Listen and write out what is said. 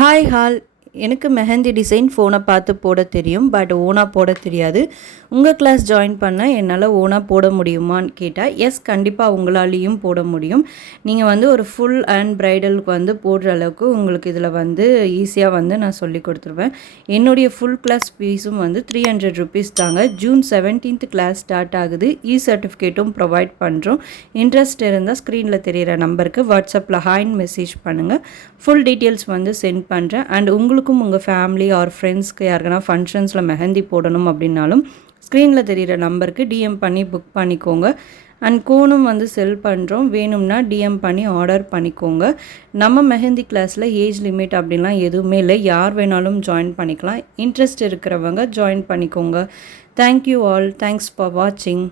Hi hall எனக்கு mehndi design ஃபோனை பார்த்து போட தெரியும். பட் ஓனாக போட தெரியாது. உங்கள் கிளாஸ் ஜாயின் பண்ண என்னால் ஓனாக போட முடியுமான்னு கேட்டால் எஸ், கண்டிப்பாக உங்களாலேயும் போட முடியும். நீங்கள் ஒரு ஃபுல் அண்ட் ப்ரைடலுக்கு போடுற அளவுக்கு உங்களுக்கு இதில் ஈஸியாக நான் சொல்லி கொடுத்துருவேன். என்னுடைய ஃபுல் கிளாஸ் ஃபீஸும் 300 ருபீஸ் தாங்க. ஜூன் 17th கிளாஸ் ஸ்டார்ட் ஆகுது. சர்டிஃபிகேட்டும் ப்ரொவைட் பண்ணுறோம். இன்ட்ரெஸ்ட் இருந்தால் ஸ்க்ரீனில் தெரிகிற நம்பருக்கு வாட்ஸ்அப்பில் ஹாய்ன்னு மெசேஜ் பண்ணுங்கள். ஃபுல் டீட்டெயில்ஸ் சென்ட் பண்ணுறேன். அண்ட் உங்களுக்கும் உங்கள் ஃபேமிலி ஆர் ஃப்ரெண்ட்ஸ்க்கு யாருக்குன்னா ஃபங்க்ஷன்ஸில் மெஹந்தி போடணும் அப்படின்னாலும் ஸ்க்ரீனில் தெரிகிற நம்பருக்கு டிஎம் பண்ணி புக் பண்ணிக்கோங்க. அண்ட் கோனும் செல் பண்ணுறோம். வேணும்னா டிஎம் பண்ணி ஆர்டர் பண்ணிக்கோங்க. நம்ம மெஹந்தி கிளாஸில் ஏஜ் லிமிட் அப்படின்லாம் எதுவுமே இல்லை. யார் வேணாலும் ஜாயின் பண்ணிக்கலாம். இன்ட்ரெஸ்ட் இருக்கிறவங்க ஜாயின் பண்ணிக்கோங்க. Thank you all. தேங்க்ஸ் ஃபார் வாட்சிங்.